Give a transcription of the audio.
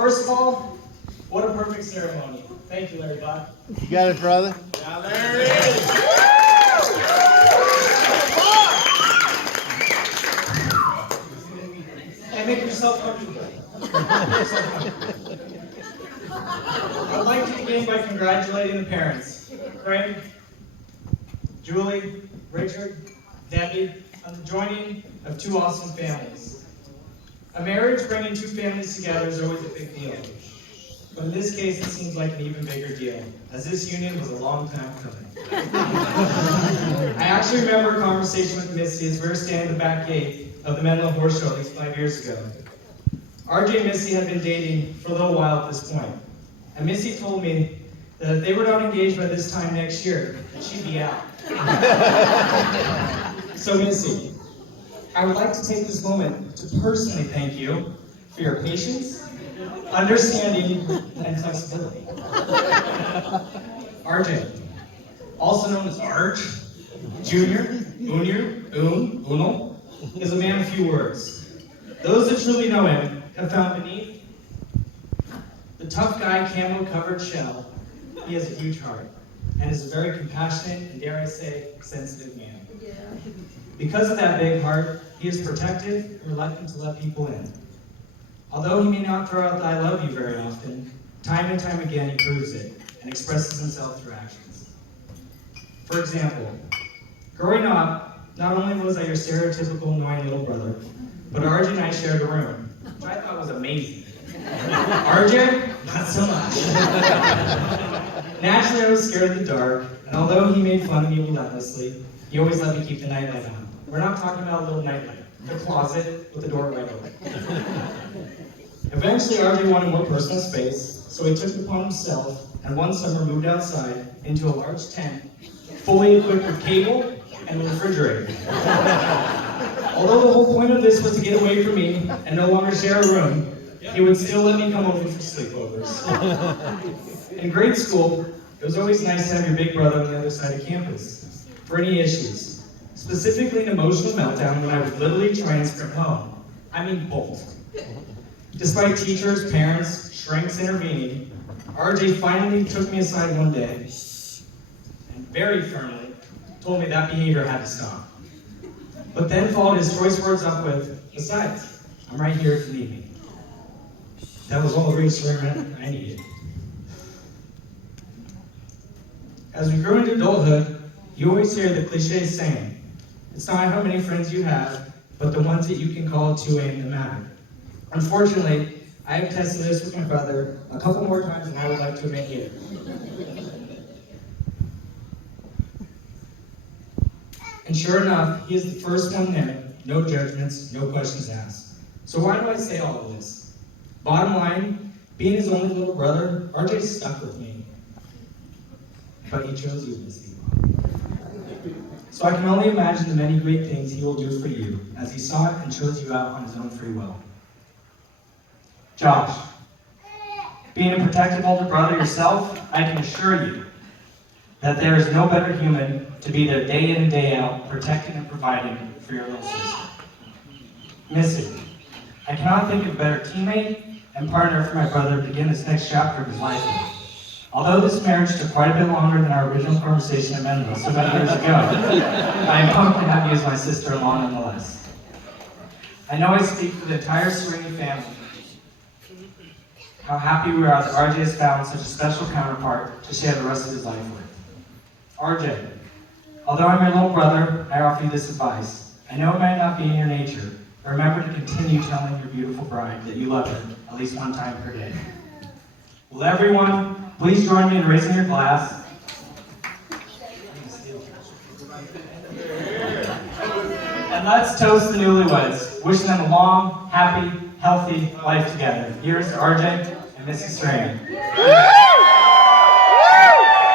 First of all, what a perfect ceremony. Thank you, Larry Black. You got it, brother. Yeah, Larry! And make yourself comfortable. I'd like to begin by congratulating the parents, Craig, Julie, Richard, Debbie, on the joining of two awesome families. A marriage bringing two families together is always a big deal. But in this case, it seems like an even bigger deal, as this union was a long time coming. I actually remember a conversation with Missy as we were standing at the back gate of the Menlo Horse Show at least 5 years ago. RJ and Missy had been dating for a little while at this point, and Missy told me that if they were not engaged by this time next year, that she'd be out. So Missy, I would like to take this moment to personally thank you for your patience, understanding, and flexibility. RJ, also known as Arj, Junior, Uno, is a man of few words. Those that truly know him have found beneath the tough guy camo-covered shell, he has a huge heart, and is a very compassionate and, dare I say, sensitive man. Because of that big heart, he is protective and reluctant to let people in. Although he may not throw out the I love you very often, time and time again he proves it and expresses himself through actions. For example, growing up, not only was I your stereotypical annoying little brother, but RJ and I shared a room, which I thought was amazing. RJ, not so much. Naturally, I was scared of the dark, and although he made fun of me relentlessly, he always let me keep the nightlight on. We're not talking about a little nightlight, the closet with the door wide open. Eventually, RJ wanted more personal space, so he took it upon himself, and one summer moved outside into a large tent, fully equipped with cable and a refrigerator. Although the whole point of this was to get away from me and no longer share a room, he would still let me come over for sleepovers. In grade school, it was always nice to have your big brother on the other side of campus for any issues, specifically an emotional meltdown when I would literally try and sprint home. I mean, bolt. Despite teachers, parents, shrinks intervening, RJ finally took me aside one day and very firmly told me that behavior had to stop. But then followed his choice words up with, besides, I'm right here if you need me. That was all the reassurance I needed. As we grew into adulthood, you always hear the cliche saying, it's not how many friends you have, but the ones that you can call at 2 a.m. that matter. Unfortunately, I have tested this with my brother a couple more times than I would like to admit here. And sure enough, he is the first one there, no judgments, no questions asked. So why do I say all of this? Bottom line, being his only little brother, RJ stuck with me. But he chose you, Missy. So I can only imagine the many great things he will do for you as he sought and chose you out on his own free will. Josh, being a protective older brother yourself, I can assure you that there is no better human to be there day in and day out, protecting and providing for your little sister. Missy, I cannot think of a better teammate and partner for my brother to begin this next chapter of his life with. Although this marriage took quite a bit longer than our original conversation at Menlo so many years ago, I am pumped to have you as my sister-in-law nonetheless. I know I speak for the entire Serini family how happy we are that RJ has found such a special counterpart to share the rest of his life with. RJ, although I'm your little brother, I offer you this advice. I know it might not be in your nature, but remember to continue telling your beautiful bride that you love her at least one time per day. Will everyone please join me in raising your glass? And let's toast the newlyweds, wishing them a long, happy, healthy life together. Here's to RJ and Mrs. Serini.